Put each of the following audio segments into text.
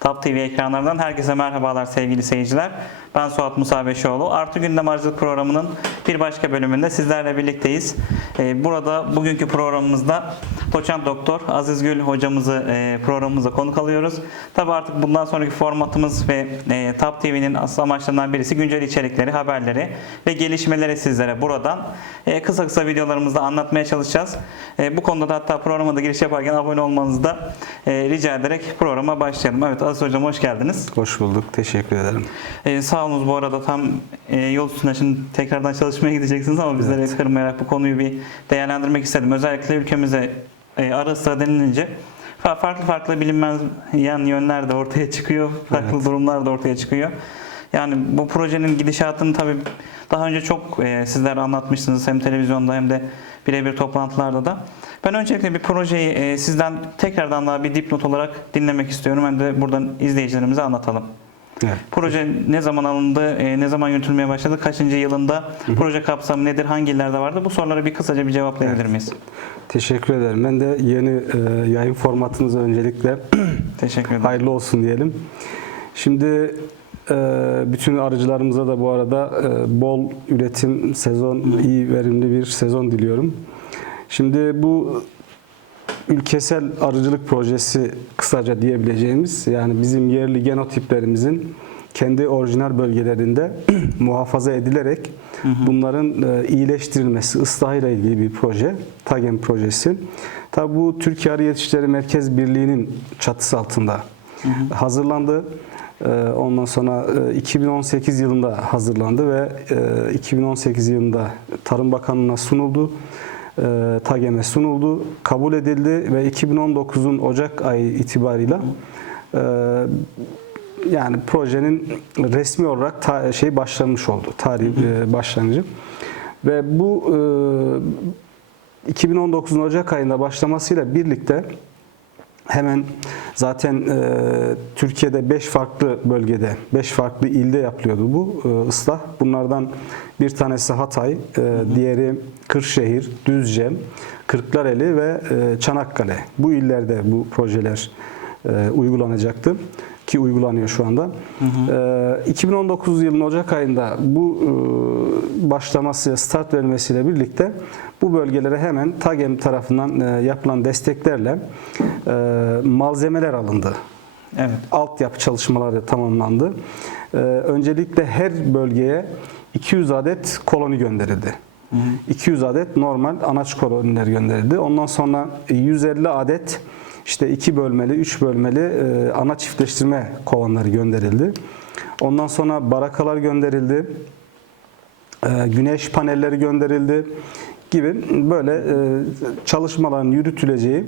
TAP TV ekranlarından herkese merhabalar sevgili seyirciler. Ben Suat Musa Beşoğlu. Artı Gündem Arıcılık programının bir başka bölümünde sizlerle birlikteyiz. Ee, Burada bugünkü programımızda Doçent Doktor Aziz Gül hocamızı e, programımıza konuk alıyoruz. Tabi artık bundan sonraki formatımız ve e, TAP TV'nin asıl amaçlarından birisi güncel içerikleri, haberleri ve gelişmeleri sizlere buradan e, kısa kısa videolarımızda anlatmaya çalışacağız. Bu konuda da hatta programa da giriş yaparken abone olmanızı da rica ederek programa başlayalım. Evet Aziz Hocam hoş geldiniz. Hoş bulduk. Teşekkür ederim. Ee, sağ olunuz bu arada tam e, yol üstünde şimdi tekrardan çalışmaya gideceksiniz ama bizleri kırmayarak bu konuyu bir değerlendirmek istedim. Özellikle ülkemize e, ara sıra denilince fa- farklı farklı bilinmeyen yönler de ortaya çıkıyor. Farklı Evet. durumlar da ortaya çıkıyor. Yani bu projenin gidişatını tabii daha önce çok e, sizler anlatmışsınız hem televizyonda hem de birebir toplantılarda da. Ben öncelikle bir projeyi e, sizden tekrardan daha bir dipnot olarak dinlemek istiyorum. Hem de buradan izleyicilerimize anlatalım. Evet. Proje ne zaman alındı, e, ne zaman yürütülmeye başladı, kaçıncı yılında, proje kapsamı nedir, hangi illerde vardı? Bu sorulara bir kısaca bir cevaplayabilir miyiz? Teşekkür ederim. Ben de yeni e, yayın formatınıza öncelikle Teşekkür ederim. hayırlı olsun diyelim. Şimdi bütün arıcılarımıza da bu arada e, bol üretim sezon, iyi verimli bir sezon diliyorum. Şimdi bu ülkesel arıcılık projesi kısaca diyebileceğimiz yani bizim yerli genotiplerimizin kendi orijinal bölgelerinde muhafaza edilerek bunların e, iyileştirilmesi, ıslahıyla ilgili bir proje. TAGEM projesi. Tabi bu Türkiye Arı Yetişleri Merkez Birliği'nin çatısı altında hazırlandı. E, Ondan sonra e, 2018 yılında hazırlandı ve e, 2018 yılında Tarım Bakanlığı'na sunuldu e, TAGEM'e sunuldu, kabul edildi ve 2019'un Ocak ayı itibarıyla e, yani projenin resmi olarak ta- şey başlamış oldu, tarih e, başlangıcı. Ve bu e, 2019'un Ocak ayında başlamasıyla birlikte Hemen zaten e, Türkiye'de 5 farklı bölgede, 5 farklı ilde yapılıyordu bu e, ıslah. Bunlardan bir tanesi Hatay, e, diğeri Kırşehir, Düzce, Kırklareli ve e, Çanakkale. Bu illerde bu projeler e, uygulanacaktı ki uygulanıyor şu anda. E, 2019 yılının Ocak ayında bu e, başlaması, start verilmesiyle birlikte bu bölgelere hemen TAGEM tarafından e, yapılan desteklerle e, malzemeler alındı. Evet. Altyapı çalışmaları tamamlandı. E, öncelikle her bölgeye 200 adet koloni gönderildi. 200 adet normal anaç koloniler gönderildi. Ondan sonra 150 adet işte 2 bölmeli, 3 bölmeli e, ana çiftleştirme kovanları gönderildi. Ondan sonra barakalar gönderildi. E, güneş panelleri gönderildi gibi böyle e, çalışmaların yürütüleceği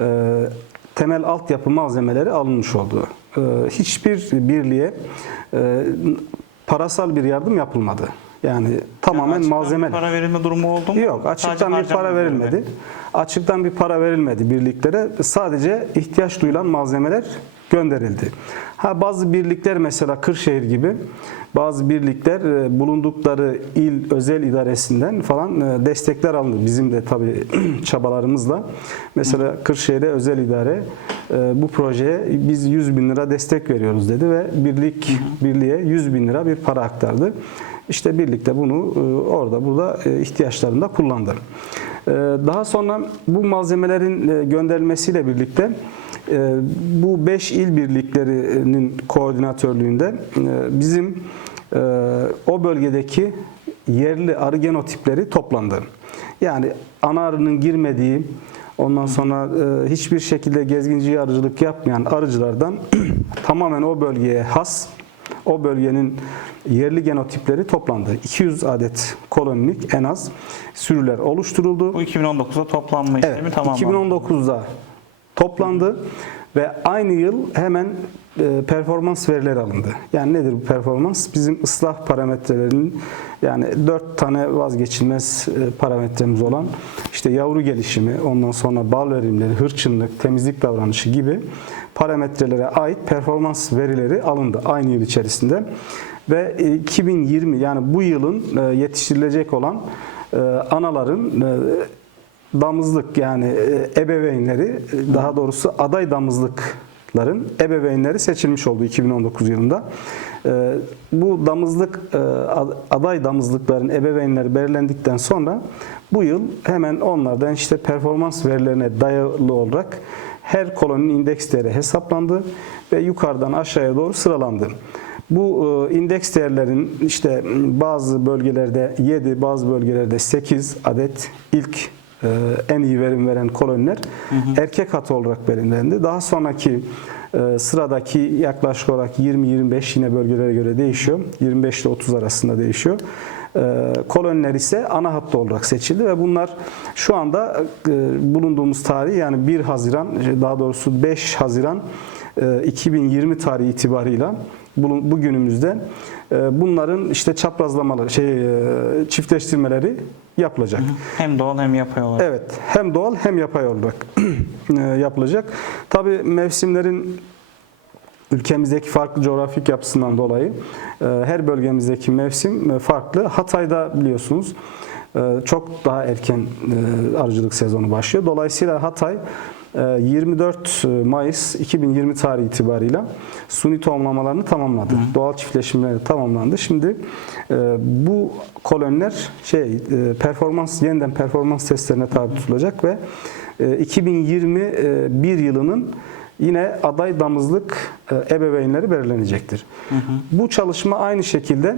e, temel altyapı malzemeleri alınmış oldu. Hiçbir birliğe parasal bir yardım yapılmadı. Yani tamamen Açıktan malzeme. para verilme durumu oldu mu? Yok, açıktan Sadece bir para verilmedi. üzerine. Açıktan bir para verilmedi birliklere. Sadece ihtiyaç duyulan malzemeler gönderildi. Ha bazı birlikler mesela Kırşehir gibi bazı birlikler e, bulundukları il özel idaresinden falan e, destekler alındı. Bizim de tabii çabalarımızla. Mesela Kırşehir'e özel idare e, bu projeye biz 100 bin lira destek veriyoruz dedi ve birlik birliğe 100 bin lira bir para aktardı. İşte birlikte bunu orada burada ihtiyaçlarında kullandı. Daha sonra bu malzemelerin gönderilmesiyle birlikte bu 5 il birliklerinin koordinatörlüğünde e, bizim e, o bölgedeki yerli arı genotipleri toplandı. Yani ana arının girmediği, ondan sonra e, hiçbir şekilde gezginci arıcılık yapmayan arıcılardan tamamen o bölgeye has o bölgenin yerli genotipleri toplandı. 200 adet kolonilik en az sürüler oluşturuldu. Bu 2019'da toplanma işlemi Evet, tamamlandı. 2019'da toplandı ve aynı yıl hemen e, performans verileri alındı. Yani nedir bu performans? Bizim ıslah parametrelerinin yani dört tane vazgeçilmez e, parametremiz olan işte yavru gelişimi, ondan sonra bal verimleri, hırçınlık, temizlik davranışı gibi parametrelere ait performans verileri alındı aynı yıl içerisinde. Ve e, 2020 yani bu yılın e, yetiştirilecek olan anaların e, damızlık yani e, ebeveynleri e, daha doğrusu aday damızlık damızlıkların ebeveynleri seçilmiş oldu 2019 yılında. Ee, Bu damızlık e, ad- aday damızlıkların ebeveynleri belirlendikten sonra bu yıl hemen onlardan işte performans verilerine dayalı olarak her koloninin indeks değeri hesaplandı ve yukarıdan aşağıya doğru sıralandı. Bu e, indeks değerlerin işte bazı bölgelerde 7, bazı bölgelerde 8 adet ilk e, en iyi verim veren koloniler erkek atı olarak belirlendi. Daha sonraki e, sıradaki yaklaşık olarak 20-25 yine bölgelere göre değişiyor. 25 ile 30 arasında değişiyor. E, koloniler ise ana hattı olarak seçildi ve bunlar şu anda e, bulunduğumuz tarih yani 1 Haziran daha doğrusu 5 Haziran e, 2020 tarihi itibarıyla bugünümüzde e, bunların işte çaprazlamaları, şey e, çiftleştirmeleri yapılacak. Hem doğal hem yapay olarak. Evet, hem doğal hem yapay olarak e, yapılacak. Tabii mevsimlerin ülkemizdeki farklı coğrafik yapısından dolayı e, her bölgemizdeki mevsim e, farklı. Hatay'da biliyorsunuz çok daha erken arıcılık sezonu başlıyor. Dolayısıyla Hatay 24 Mayıs 2020 tarihi itibarıyla suni tohumlamalarını tamamladı. Doğal çiftleşimleri tamamlandı. Şimdi e, bu koloniler şey e, performans yeniden performans testlerine tabi tutulacak ve e, 2021 yılının yine aday damızlık e, ebeveynleri belirlenecektir. Bu çalışma aynı şekilde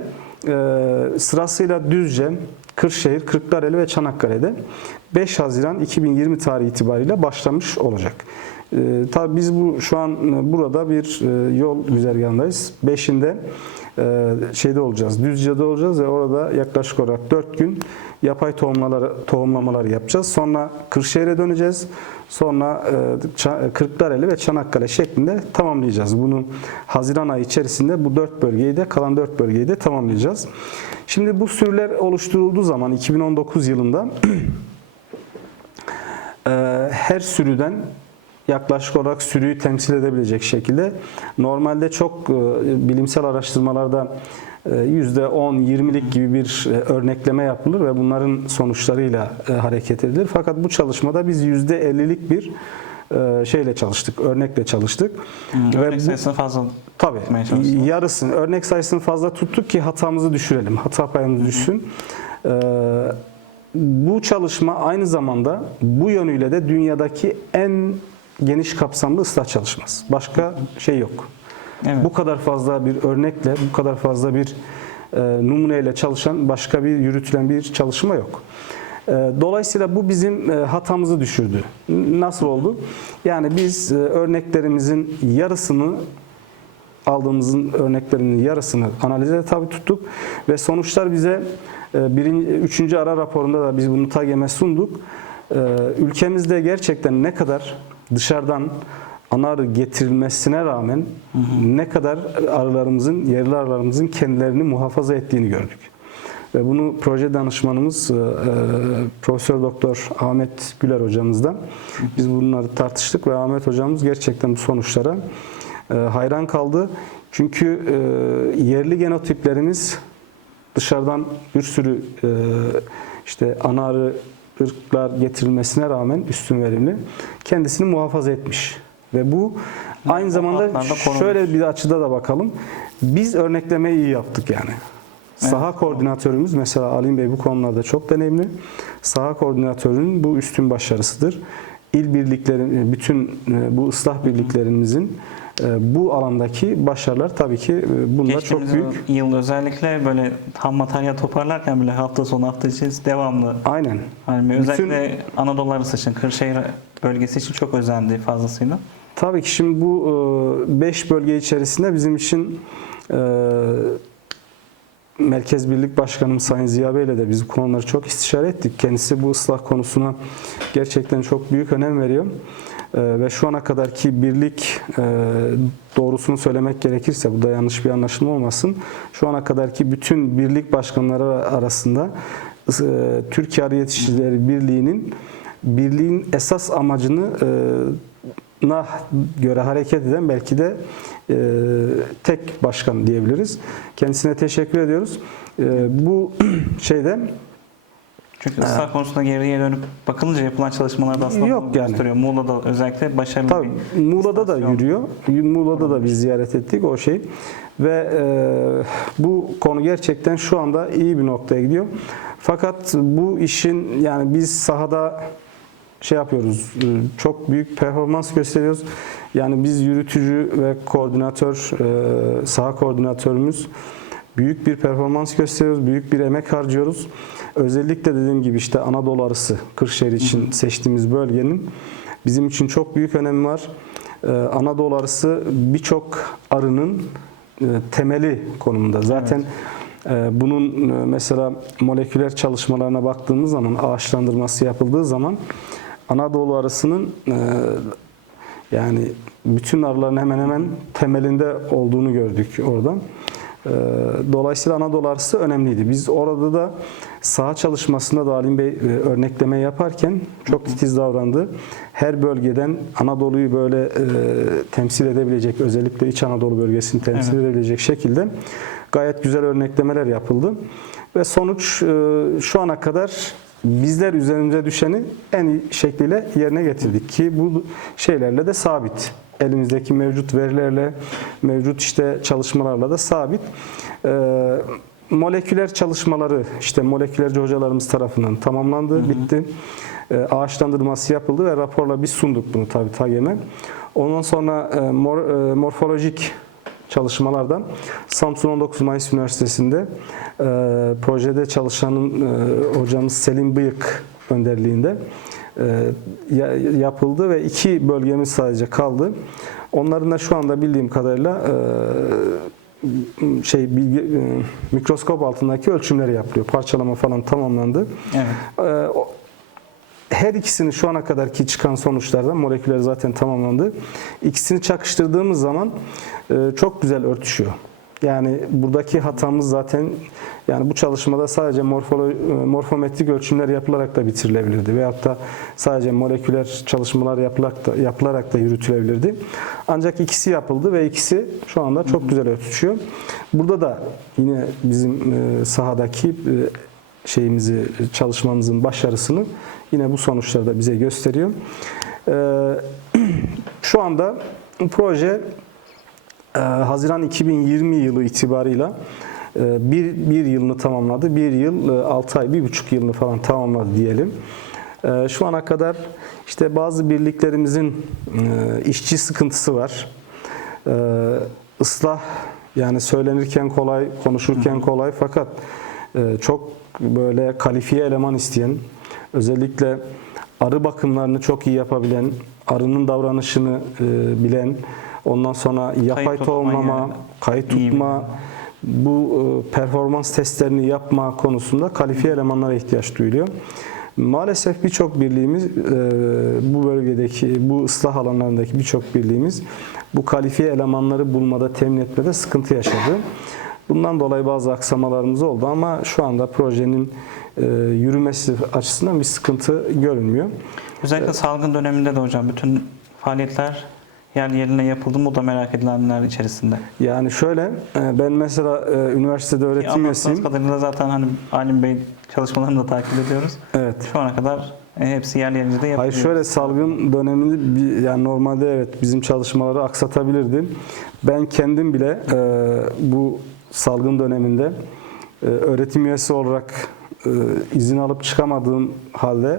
e, sırasıyla Düzce, Kırşehir, Kırklareli ve Çanakkale'de 5 Haziran 2020 tarihi itibariyle başlamış olacak. E, tabii biz bu şu an e, burada bir e, yol güzergahındayız. 5'inde e, şeyde olacağız, Düzce'de olacağız ve orada yaklaşık olarak 4 gün yapay tohumlamaları, tohumlamaları yapacağız. Sonra Kırşehir'e döneceğiz. Sonra e, Ça- Kırklareli ve Çanakkale şeklinde tamamlayacağız. Bunu Haziran ayı içerisinde bu dört bölgeyi de kalan dört bölgeyi de tamamlayacağız. Şimdi bu sürüler oluşturulduğu zaman 2019 yılında e, her sürüden yaklaşık olarak sürüyü temsil edebilecek şekilde normalde çok e, bilimsel araştırmalarda e, %10-20'lik gibi bir e, örnekleme yapılır ve bunların sonuçlarıyla e, hareket edilir. Fakat bu çalışmada biz %50'lik bir e, şeyle çalıştık, örnekle çalıştık. Ve Örnek bu- sayısını fazla Tabii. Yarısını, örnek sayısını fazla tuttuk ki hatamızı düşürelim. Hata payımız düşsün. Ee, bu çalışma aynı zamanda bu yönüyle de dünyadaki en geniş kapsamlı ıslah çalışması. Başka şey yok. Evet. Bu kadar fazla bir örnekle, bu kadar fazla bir e, numuneyle çalışan başka bir yürütülen bir çalışma yok. E, Dolayısıyla bu bizim e, hatamızı düşürdü. Nasıl oldu? Yani biz e, örneklerimizin yarısını aldığımızın örneklerinin yarısını analize tabi tuttuk ve sonuçlar bize birinci, üçüncü ara raporunda da biz bunu TAGEM'e sunduk. Ülkemizde gerçekten ne kadar dışarıdan ana getirilmesine rağmen ne kadar arılarımızın, yerli arılarımızın kendilerini muhafaza ettiğini gördük. Ve bunu proje danışmanımız e, e, Profesör Doktor Ahmet Güler hocamızdan biz bunları tartıştık ve Ahmet hocamız gerçekten bu sonuçlara e, hayran kaldı. Çünkü e, yerli genotiplerimiz dışarıdan bir sürü e, işte ana arı ırklar getirilmesine rağmen üstün verimli kendisini muhafaza etmiş. Ve bu aynı zamanda şöyle bir açıda da bakalım. Biz örneklemeyi iyi yaptık yani. Saha koordinatörümüz mesela Alim Bey bu konularda çok deneyimli. Saha koordinatörünün bu üstün başarısıdır. İl birliklerin, bütün e, bu ıslah birliklerimizin bu alandaki başarılar tabii ki e, bunda çok Geçtiğimiz büyük. yıl özellikle böyle ham materyal toparlarken bile hafta sonu hafta içi devamlı Aynen. hani Bütün- özellikle Anadolu arası için, Kırşehir bölgesi için çok özendi fazlasıyla. Tabii ki şimdi bu 5 bölge içerisinde bizim için e, Merkez Birlik Başkanım Sayın Ziya Bey'le de biz bu konuları çok istişare ettik. Kendisi bu ıslah konusuna gerçekten çok büyük önem veriyor. E, Ve şu ana kadarki birlik e, doğrusunu söylemek gerekirse bu da yanlış bir anlaşılma olmasın. Şu ana kadarki bütün birlik başkanları arasında e, Türkiye Arı Yetiştiricileri Birliği'nin birliğin esas amacını e, na göre hareket eden belki de e, tek başkan diyebiliriz. Kendisine teşekkür ediyoruz. E, bu şeyde Çünkü ıslah konusunda geriye dönüp bakılınca yapılan çalışmalarda aslında Yok yani. gösteriyor. Muğla'da özellikle başarılı Tabii bir Muğla'da da yürüyor. Muğla'da da biz ziyaret ettik o şey. Ve e, bu konu gerçekten şu anda iyi bir noktaya gidiyor. Fakat bu işin yani biz sahada şey yapıyoruz. e, Çok büyük performans gösteriyoruz. Yani biz yürütücü ve koordinatör, e, saha koordinatörümüz büyük bir performans gösteriyoruz, büyük bir emek harcıyoruz. Özellikle dediğim gibi işte Anadolu arası Kırşehir için seçtiğimiz bölgenin bizim için çok büyük önemi var. Ee, Anadolu arısı birçok arının e, temeli konumunda. Zaten e, bunun e, mesela moleküler çalışmalarına baktığımız zaman ağaçlandırması yapıldığı zaman Anadolu arısının e, yani bütün arıların hemen hemen temelinde olduğunu gördük oradan. Ee, Dolayısıyla Anadolu arısı önemliydi. Biz orada da saha çalışmasında da Halim Bey e, örnekleme yaparken çok titiz davrandı. Her bölgeden Anadolu'yu böyle e, temsil edebilecek, özellikle İç Anadolu bölgesini temsil edebilecek şekilde gayet güzel örneklemeler yapıldı. Ve sonuç e, şu ana kadar bizler üzerimize düşeni en iyi şekliyle yerine getirdik ki bu şeylerle de sabit. Elimizdeki mevcut verilerle, mevcut işte çalışmalarla da sabit. Ee, moleküler çalışmaları işte molekülerci hocalarımız tarafından tamamlandı, bitti. Ee, ağaçlandırması yapıldı ve raporla biz sunduk bunu tabii TAGEM'e. Ondan sonra e, mor- e, morfolojik çalışmalardan Samsun 19 Mayıs Üniversitesi'nde e, projede çalışanın e, hocamız Selim Bıyık önderliğinde e, ya- yapıldı ve iki bölgemiz sadece kaldı. Onların da şu anda bildiğim kadarıyla e, şey bilgi, e, mikroskop altındaki ölçümleri yapılıyor. Parçalama falan tamamlandı. Evet. Ee, o- her ikisini şu ana kadarki çıkan sonuçlardan moleküler zaten tamamlandı. İkisini çakıştırdığımız zaman e, çok güzel örtüşüyor. Yani buradaki hatamız zaten yani bu çalışmada sadece morfolo, e, morfometrik ölçümler yapılarak da bitirilebilirdi veyahut da sadece moleküler çalışmalar yapılarak da, yapılarak da yürütülebilirdi. Ancak ikisi yapıldı ve ikisi şu anda çok güzel örtüşüyor. Burada da yine bizim e, sahadaki şeyimizi, çalışmamızın başarısını yine bu sonuçları da bize gösteriyor. Ee, Şu anda proje e, Haziran 2020 yılı itibarıyla e, bir, bir yılını tamamladı. Bir yıl, e, altı ay, bir buçuk yılını falan tamamladı diyelim. Şu ana kadar işte bazı birliklerimizin işçi sıkıntısı var. Islah yani söylenirken kolay, konuşurken kolay fakat çok böyle kalifiye eleman isteyen, özellikle arı bakımlarını çok iyi yapabilen, arının davranışını e, bilen, ondan sonra yapay tutma tohumlama, yani. kayıt tutma, bu e, performans testlerini yapma konusunda kalifiye elemanlara ihtiyaç duyuluyor. Maalesef birçok birliğimiz e, bu bölgedeki, bu ıslah alanlarındaki birçok birliğimiz bu kalifiye elemanları bulmada, temin etmede sıkıntı yaşadı. Bundan dolayı bazı aksamalarımız oldu ama şu anda projenin e, yürümesi açısından bir sıkıntı görünmüyor. Özellikle salgın döneminde de hocam bütün faaliyetler yer yerine yapıldı mı o da merak edilenler içerisinde. Yani şöyle, e, ben mesela e, üniversitede öğretim üyesiyim. kadarıyla zaten hani Alim Bey çalışmalarını da takip ediyoruz. Evet. Şu ana kadar hepsi yer yerince de yapılıyor. Hayır şöyle salgın döneminde bir- yani normalde evet bizim çalışmaları aksatabilirdi. Ben kendim bile e, bu salgın döneminde e, öğretim üyesi olarak e, izin alıp çıkamadığım halde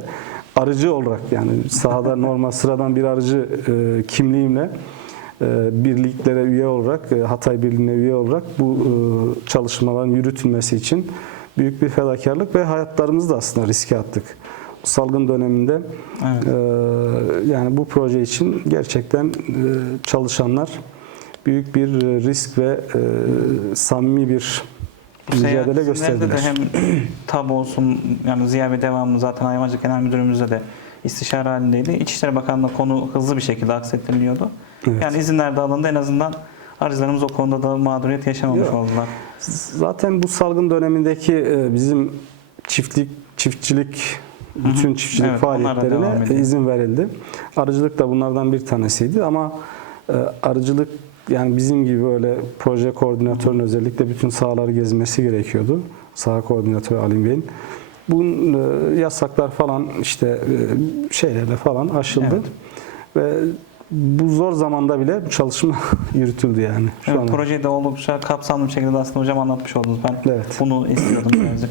arıcı olarak yani sahada normal sıradan bir arıcı e, kimliğimle birliklere üye olarak Hatay Birliği'ne üye olarak bu çalışmaların yürütülmesi için büyük bir fedakarlık ve hayatlarımızı da aslında riske attık. Salgın döneminde Evet. yani bu proje için gerçekten çalışanlar büyük bir e, risk ve e, samimi bir mücadele izinlerinde gösterdiler. de hem TAB olsun yani Ziya Bey devamlı zaten Hayvancılık Genel Müdürümüzle de istişare halindeydi. İçişleri Bakanlığı konu hızlı bir şekilde aksettiriliyordu. Evet. Yani izinler de alındı en azından arıcılarımız o konuda da mağduriyet yaşamamış Yok. oldular. Zaten bu salgın dönemindeki e, bizim çiftlik, çiftçilik, bütün çiftçilik Evet, faaliyetlerine izin verildi. Arıcılık da bunlardan bir tanesiydi ama e, arıcılık yani bizim gibi böyle proje koordinatörünün özellikle bütün sahaları gezmesi gerekiyordu. Saha koordinatörü Alim Bey'in. bunun e, yasaklar falan işte e, şeylerle falan aşıldı. Evet. Ve bu zor zamanda bile bu çalışma yürütüldü yani. Şu Evet, projeyi de oldukça kapsamlı bir şekilde aslında hocam anlatmış oldunuz. Ben Evet. bunu istiyordum birazcık.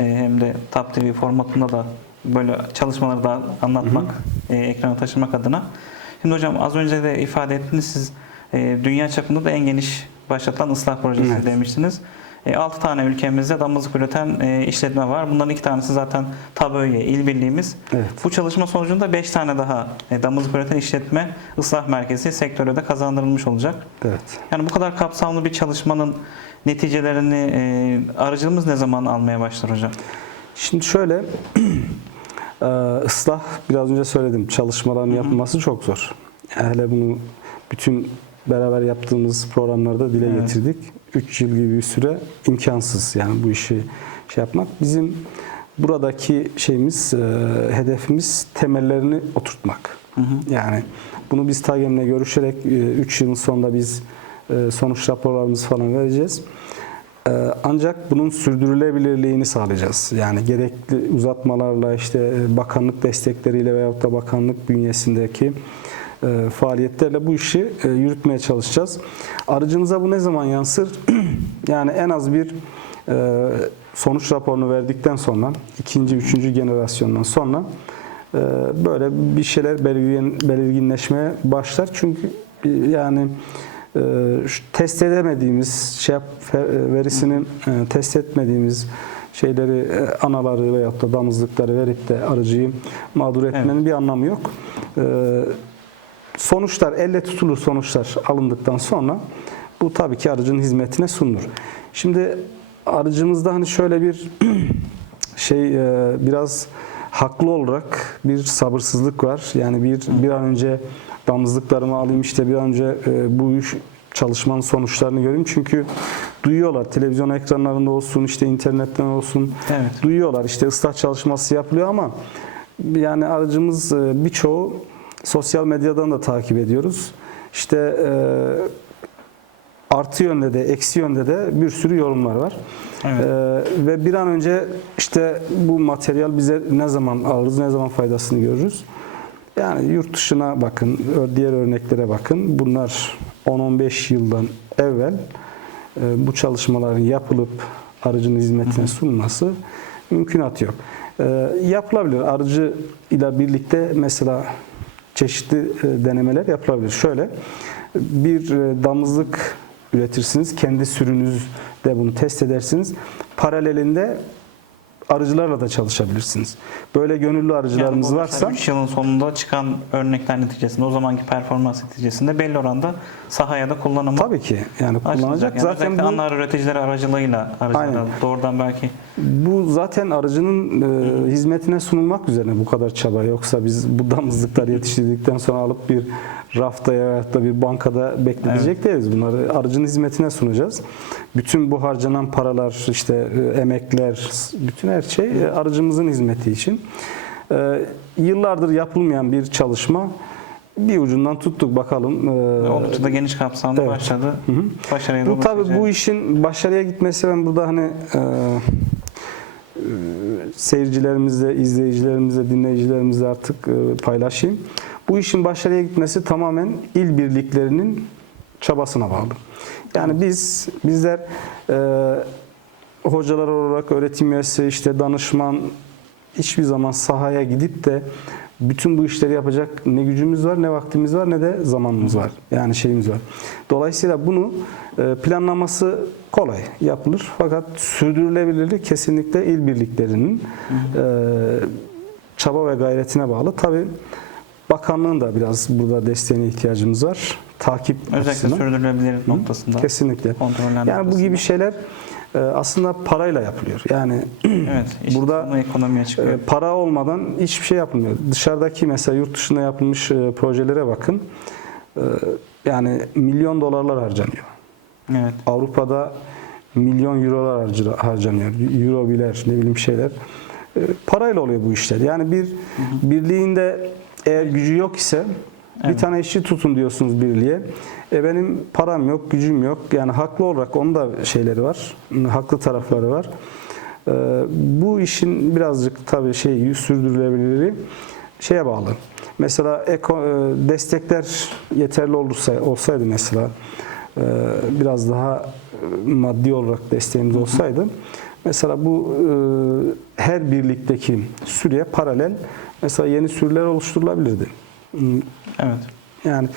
Ee, hem de TAP TV formatında da böyle çalışmaları da anlatmak, e, ekrana taşımak adına. Şimdi hocam az önce de ifade ettiniz siz e, dünya çapında da en geniş başlatılan ıslah projesi Evet. demiştiniz. 6 tane ülkemizde damızlık üreten e, işletme var. Bunların iki tanesi zaten TABÖ'ye, il birliğimiz. Evet. Bu çalışma sonucunda 5 tane daha e, damızlık üreten işletme ıslah merkezi sektöre de kazandırılmış olacak. Evet. Yani bu kadar kapsamlı bir çalışmanın neticelerini e, aracılığımız ne zaman almaya başlar hocam? Şimdi şöyle ıslah biraz önce söyledim çalışmaların yapılması çok zor. Hele bunu bütün beraber yaptığımız programlarda dile Evet. getirdik. 3 yıl gibi bir süre imkansız yani bu işi şey yapmak. Bizim buradaki şeyimiz, e, hedefimiz temellerini oturtmak. Yani bunu biz TAGEM'le görüşerek 3 yılın sonunda biz e, sonuç raporlarımızı falan vereceğiz. Ee, Ancak bunun sürdürülebilirliğini sağlayacağız. Yani gerekli uzatmalarla işte e, bakanlık destekleriyle veyahut da bakanlık bünyesindeki e, faaliyetlerle bu işi e, yürütmeye çalışacağız. Aracınıza bu ne zaman yansır? yani en az bir e, sonuç raporunu verdikten sonra ikinci, üçüncü generasyondan sonra e, böyle bir şeyler belirgin, belirginleşmeye başlar. Çünkü e, yani e, test edemediğimiz şey fe- verisini e, test etmediğimiz şeyleri e, anaları veyahut da damızlıkları verip de arıcıyı mağdur etmenin bir anlamı yok. E, sonuçlar elle tutulur sonuçlar alındıktan sonra bu tabii ki arıcının hizmetine sunulur. Şimdi arıcımızda hani şöyle bir şey e, biraz haklı olarak bir sabırsızlık var. Yani bir bir an önce damızlıklarımı alayım işte bir an önce e, bu iş çalışmanın sonuçlarını göreyim. Çünkü duyuyorlar televizyon ekranlarında olsun işte internetten olsun Evet. duyuyorlar işte ıslah çalışması yapılıyor ama yani aracımız e, birçoğu sosyal medyadan da takip ediyoruz. İşte e, artı yönde de eksi yönde de bir sürü yorumlar var. Evet. E, ve bir an önce işte bu materyal bize ne zaman alırız, ne zaman faydasını görürüz. Yani yurt dışına bakın, diğer örneklere bakın. Bunlar 10-15 yıldan evvel e, bu çalışmaların yapılıp aracının hizmetine sunulması mümkünat yok. E, yapılabilir. Aracı ile birlikte mesela çeşitli e, denemeler yapılabilir. Şöyle bir e, damızlık üretirsiniz. Kendi sürünüzde bunu test edersiniz. Paralelinde arıcılarla da çalışabilirsiniz. Böyle gönüllü arıcılarımız varsa 3 yılın sonunda çıkan örnekler neticesinde o zamanki performans neticesinde belli oranda sahaya da kullanımı tabii ki yani kullanacak. Yani Zaten bu, anar üreticileri aracılığıyla aracılara Aynen. doğrudan belki bu zaten arıcının e, hizmetine sunulmak üzerine bu kadar çaba. Yoksa biz bu damızlıkları yetiştirdikten sonra alıp bir raftaya veyahut da bir bankada bekletecek değiliz. Bunları arıcının hizmetine sunacağız. Bütün bu harcanan paralar, işte e, emekler, bütün her şey arıcımızın hizmeti için. E, yıllardır yapılmayan bir çalışma. Bir ucundan tuttuk bakalım. E, oldukça da geniş kapsamda evet. başladı. Başarıya da bu tabii bu işin başarıya gitmesi ben burada hani e, seyircilerimizle, izleyicilerimizle, dinleyicilerimizle artık e, paylaşayım. Bu işin başarıya gitmesi tamamen il birliklerinin çabasına bağlı. Yani biz bizler e, hocalar olarak öğretim üyesi, işte danışman hiçbir zaman sahaya gidip de bütün bu işleri yapacak ne gücümüz var, ne vaktimiz var, ne de zamanımız var. Yani şeyimiz var. Dolayısıyla bunu e, planlaması kolay yapılır. Fakat sürdürülebilirlik kesinlikle il birliklerinin e, çaba ve gayretine bağlı. Tabii bakanlığın da biraz burada desteğine ihtiyacımız var. Takip Özellikle açısından. sürdürülebilirlik noktasında. Kesinlikle. Yani bu noktasında. gibi şeyler aslında parayla yapılıyor. Yani Evet. iş Burada, ekonomiye çıkıyor. e, para olmadan hiçbir şey yapılmıyor. Dışarıdaki mesela yurt dışında yapılmış e, projelere bakın. E, Yani milyon dolarlar harcanıyor. evet. Avrupa'da milyon eurolar harcanıyor. Euro biler, ne bileyim şeyler. E, Parayla oluyor bu işler. Yani bir birliğinde eğer gücü yok ise bir Evet. tane işçi tutun diyorsunuz birliğe. E benim param yok, gücüm yok. Yani haklı olarak onun da şeyleri var. Haklı tarafları var. Ee, bu işin birazcık tabii şey sürdürülebilirliği şeye bağlı. Mesela eko, e, destekler yeterli olursa olsaydı mesela e, biraz daha e, maddi olarak desteğimiz olsaydı mesela bu e, her birlikteki sürüye paralel mesela yeni sürüler oluşturulabilirdi. Evet. Yani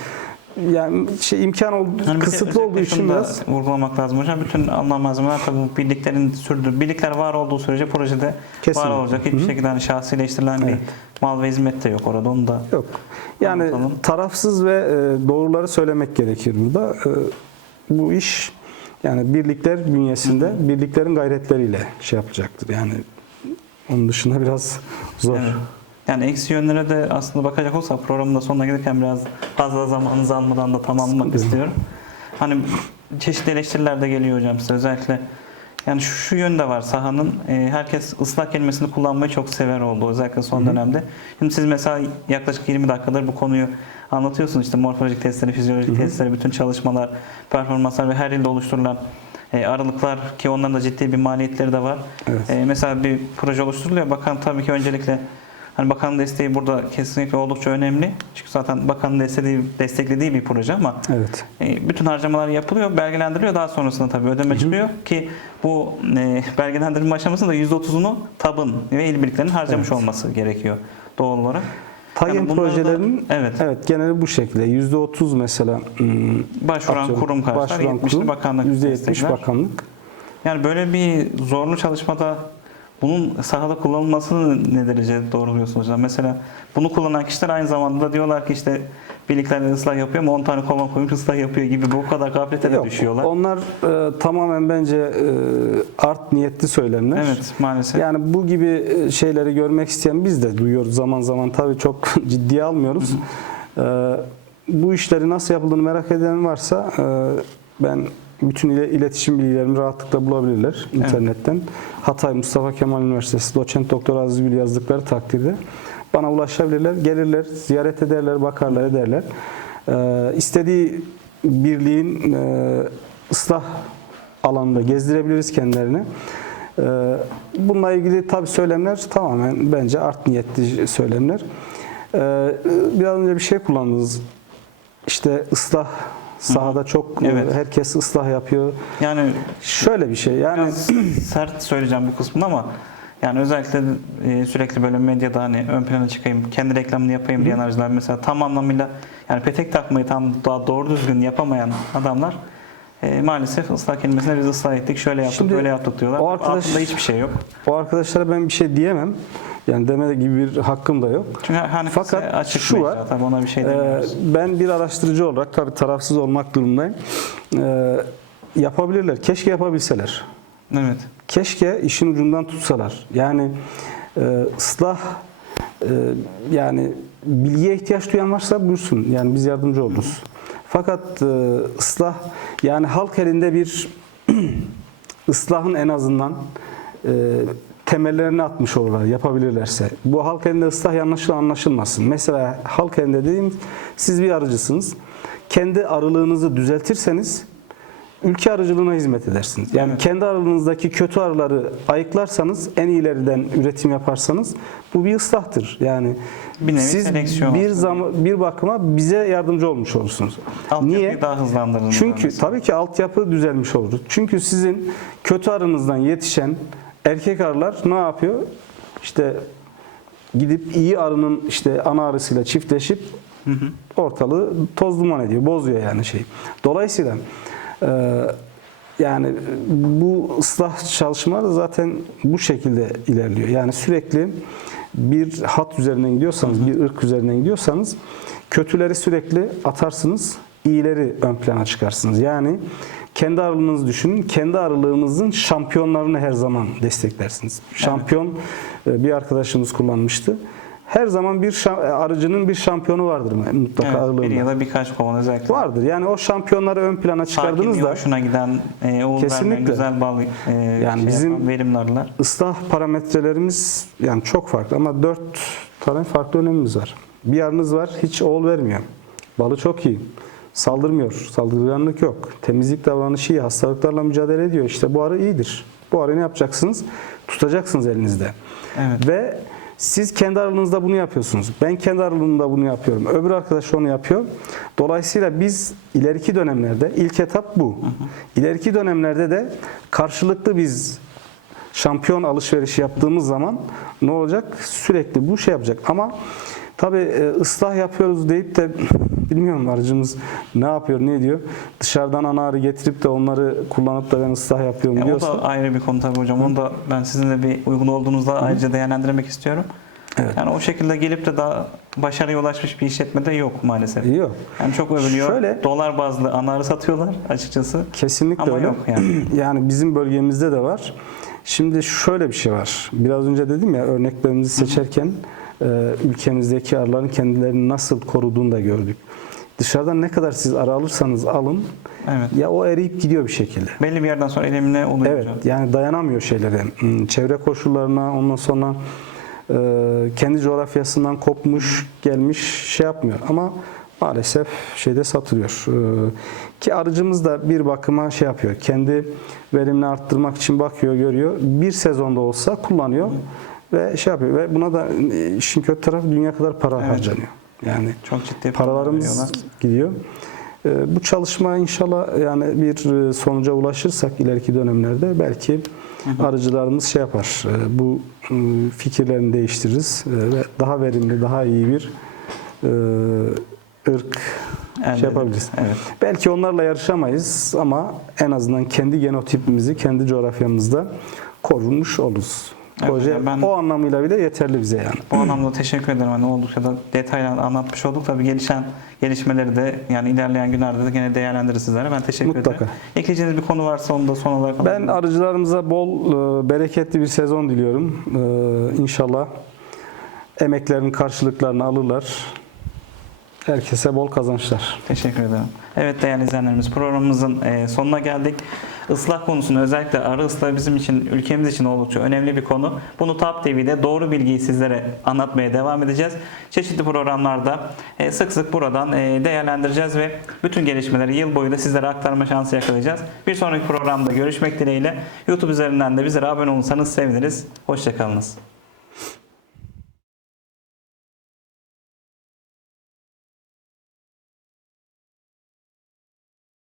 yani şey imkan oldu, Yani kısıtlı olduğu için biraz vurgulamak lazım hocam. Bütün alınan malzemeler tabii bu birliklerin sürdüğü, birlikler var olduğu sürece projede Kesinlikle. var olacak. Hiçbir şekilde hani şahsileştirilen Evet. bir mal ve hizmet de yok orada. Onu da Yok. Yani Anlatalım. tarafsız ve e, doğruları söylemek gerekir burada. E, Bu iş yani birlikler bünyesinde birliklerin gayretleriyle şey yapacaktır. Yani onun dışında biraz zor. Evet. Yani eksi yönlere de aslında bakacak olsak programın da sonuna gelirken biraz fazla zamanınızı almadan da tamamlamak istiyorum. Hani çeşitli eleştiriler de geliyor hocam size özellikle. Yani şu, şu yönde var sahanın e, herkes ıslah kelimesini kullanmayı çok sever oldu özellikle son dönemde. Şimdi siz mesela yaklaşık 20 dakikadır bu konuyu anlatıyorsunuz işte morfolojik testleri, fizyolojik testleri, bütün çalışmalar, performanslar ve her yılda oluşturulan e, aralıklar ki onların da ciddi bir maliyetleri de var. Evet. E, mesela bir proje oluşturuluyor. Bakan tabii ki öncelikle hani bakanın desteği burada kesinlikle oldukça önemli. Çünkü zaten bakanın desteklediği, desteklediği bir proje ama Evet. e, bütün harcamalar yapılıyor, belgelendiriliyor. Daha sonrasında tabii ödeme çıkıyor ki bu e, belgelendirme aşamasında %30'unu TAB'ın ve il birliklerinin harcamış Evet. olması gerekiyor doğal olarak. TAGEN Yani bunları da- projelerinin evet, evet geneli bu şekilde. %30 mesela hmm, başvuran atıyorum, kurum karşılar, başvuran 70'ini kurum, bakanlık %70 destekler. bakanlık. Yani böyle bir zorlu çalışmada bunun sahada kullanılmasını ne derece doğruluyorsunuz hocam? Mesela bunu kullanan kişiler aynı zamanda diyorlar ki işte birliklerle ıslah yapıyor ama 10 tane kovan koymuş ıslah yapıyor gibi bu kadar gaflete de Yok, düşüyorlar. onlar e, tamamen bence e, art niyetli söylemler. Evet maalesef. Yani bu gibi e, şeyleri görmek isteyen biz de duyuyoruz zaman zaman tabii çok ciddiye almıyoruz. Ee, bu işleri nasıl yapıldığını merak eden varsa e, ben bütün ile- iletişim bilgilerimi rahatlıkla bulabilirler internetten. Hatay Mustafa Kemal Üniversitesi doçent doktor Aziz Gül yazdıkları takdirde bana ulaşabilirler, gelirler, ziyaret ederler, bakarlar, ederler. Ee, istediği birliğin e, ıslah alanında gezdirebiliriz kendilerini. Ee, Bununla ilgili tabi söylemler tamamen bence art niyetli söylemler. Ee, Biraz önce bir şey kullandınız. İşte ıslah sahada çok Evet. herkes ıslah yapıyor. Yani Şöyle bir şey yani sert söyleyeceğim bu kısmını ama yani özellikle e, sürekli böyle medyada hani ön plana çıkayım, kendi reklamını yapayım diyen aracılar mesela tam anlamıyla yani petek takmayı tam daha doğru düzgün yapamayan adamlar e, maalesef ıslah kelimesine biz ıslah ettik, şöyle yaptık, Şimdi böyle yaptık diyorlar. o arkadaş- Altında hiçbir şey yok. o arkadaşlara ben bir şey diyemem. Yani deme gibi bir hakkım da yok. Çünkü hani Fakat şu var, ona bir şey demiyoruz. ben bir araştırıcı olarak tabii tarafsız olmak durumundayım. Ee, yapabilirler. Keşke yapabilseler. evet. Keşke işin ucundan tutsalar. Yani e, ıslah e, yani bilgiye ihtiyaç duyan varsa buyursun. Yani biz yardımcı oluruz. Fakat e, ıslah yani halk elinde bir ıslahın en azından e, temellerini atmış olurlar yapabilirlerse. Bu halk elinde ıslah yanlış anlaşılmasın. Mesela halk elinde dediğim siz bir arıcısınız. Kendi arılığınızı düzeltirseniz ülke arıcılığına hizmet edersiniz. Yani Evet. kendi aralığınızdaki kötü arıları ayıklarsanız, en iyilerinden üretim yaparsanız bu bir ıslahtır. Yani Bir nevi siz bir zaman bir bakıma bize yardımcı olmuş olursunuz. Altyapıyı Niye? daha hızlandırın. Çünkü tabii ki altyapı düzelmiş olur. Çünkü sizin kötü arınızdan yetişen erkek arılar ne yapıyor? İşte gidip iyi arının işte ana arısıyla çiftleşip ortalığı toz duman ediyor, bozuyor yani şey. Dolayısıyla e, yani bu ıslah çalışmaları zaten bu şekilde ilerliyor. Yani sürekli bir hat üzerinden gidiyorsanız, bir ırk üzerinden gidiyorsanız kötüleri sürekli atarsınız, iyileri ön plana çıkarsınız. Yani kendi arılığınızı düşünün. Kendi arılığınızın şampiyonlarını her zaman desteklersiniz. Şampiyon e, bir arkadaşımız kullanmıştı. Her zaman bir şa- arıcının bir şampiyonu vardır mutlaka Evet, bir arılığında. ya da birkaç kovan özellikle. Vardır. Yani o şampiyonları ön plana çıkardığınızda hoşuna giden, e, oğul vermeyen, Kesinlikle. güzel bal e, Yani şey bizim- arılar. ıslah parametrelerimiz yani çok farklı ama dört tane farklı önemimiz var. Bir arınız var hiç oğul vermiyor. Balı çok iyi. Saldırmıyor. Saldırganlık yok. Temizlik davranışı iyi. Hastalıklarla mücadele ediyor. İşte bu arı iyidir. Bu arayı ne yapacaksınız? Tutacaksınız elinizde. Evet. Ve siz kendi aralığınızda bunu yapıyorsunuz. Ben kendi aralığımda bunu yapıyorum. Öbür arkadaş onu yapıyor. Dolayısıyla biz ileriki dönemlerde ilk etap bu. İleriki dönemlerde de karşılıklı biz şampiyon alışverişi yaptığımız zaman ne olacak? Sürekli bu şey yapacak. Ama tabii e, ıslah yapıyoruz deyip de bilmiyorum aracımız ne yapıyor, ne diyor. Dışarıdan ana arı getirip de onları kullanıp da ben ıslah yapıyorum Ya o diyorsa. da ayrı bir konu tabii hocam. Onu da ben sizinle bir uygun olduğunuzda ayrıca değerlendirmek istiyorum. Evet. Yani o şekilde gelip de daha başarıya ulaşmış bir işletmede yok maalesef. Yok. Yani çok övülüyor. Şöyle- Dolar bazlı anarı satıyorlar açıkçası. Kesinlikle Ama öyle. yok yani. yani bizim bölgemizde de var. Şimdi şöyle bir şey var. Biraz önce dedim ya örneklerimizi seçerken e, ülkemizdeki arıların kendilerini nasıl koruduğunu da gördük. Dışarıdan ne kadar siz arı alırsanız alın Evet. ya o eriyip gidiyor bir şekilde. Belli bir yerden sonra elimine oluyor Evet yani dayanamıyor şeylere. Hmm, Çevre koşullarına ondan sonra e, kendi coğrafyasından kopmuş gelmiş şey yapmıyor. Ama maalesef şeyde satılıyor. E, ki arıcımız da bir bakıma şey yapıyor. Kendi verimini arttırmak için bakıyor, görüyor. Bir sezonda olsa kullanıyor ve şey yapıyor. Ve buna da e, işin kötü tarafı dünya kadar para Evet. harcanıyor. Yani Çok ciddi paralar paralarımız gidiyor. Ee, Bu çalışma inşallah yani bir e, sonuca ulaşırsak ileriki dönemlerde belki arıcılarımız şey yapar. e, Bu e, fikirlerini değiştiririz ve daha verimli, daha iyi bir e, ırk Elde şey yapabiliriz. Evet. Belki onlarla yarışamayız ama en azından kendi genotipimizi kendi coğrafyamızda korunmuş oluruz. Proje ben- o anlamıyla bile yeterli bize yani. Bu anlamda teşekkür ederim. Hani oldukça da detaylı anlatmış olduk. Tabii gelişen gelişmeleri de yani ilerleyen günlerde de gene değerlendiririz sizlere. Ben teşekkür Mutlaka. ederim. Ekleyeceğiniz bir konu varsa onu da son olarak Ben alayım. arıcılarımıza bol, e, bereketli bir sezon diliyorum. E, İnşallah emeklerinin karşılıklarını alırlar. Herkese bol kazançlar. Teşekkür ederim. Evet değerli izleyenlerimiz programımızın e, sonuna geldik. Islah konusunu özellikle arı ıslahı bizim için, ülkemiz için oldukça önemli bir konu. Bunu TAP TV'de doğru bilgiyi sizlere anlatmaya devam edeceğiz. Çeşitli programlarda e, sık sık buradan e, değerlendireceğiz ve bütün gelişmeleri yıl boyu da sizlere aktarma şansı yakalayacağız. Bir sonraki programda görüşmek dileğiyle YouTube üzerinden de bizlere abone olursanız seviniriz. Hoşçakalınız.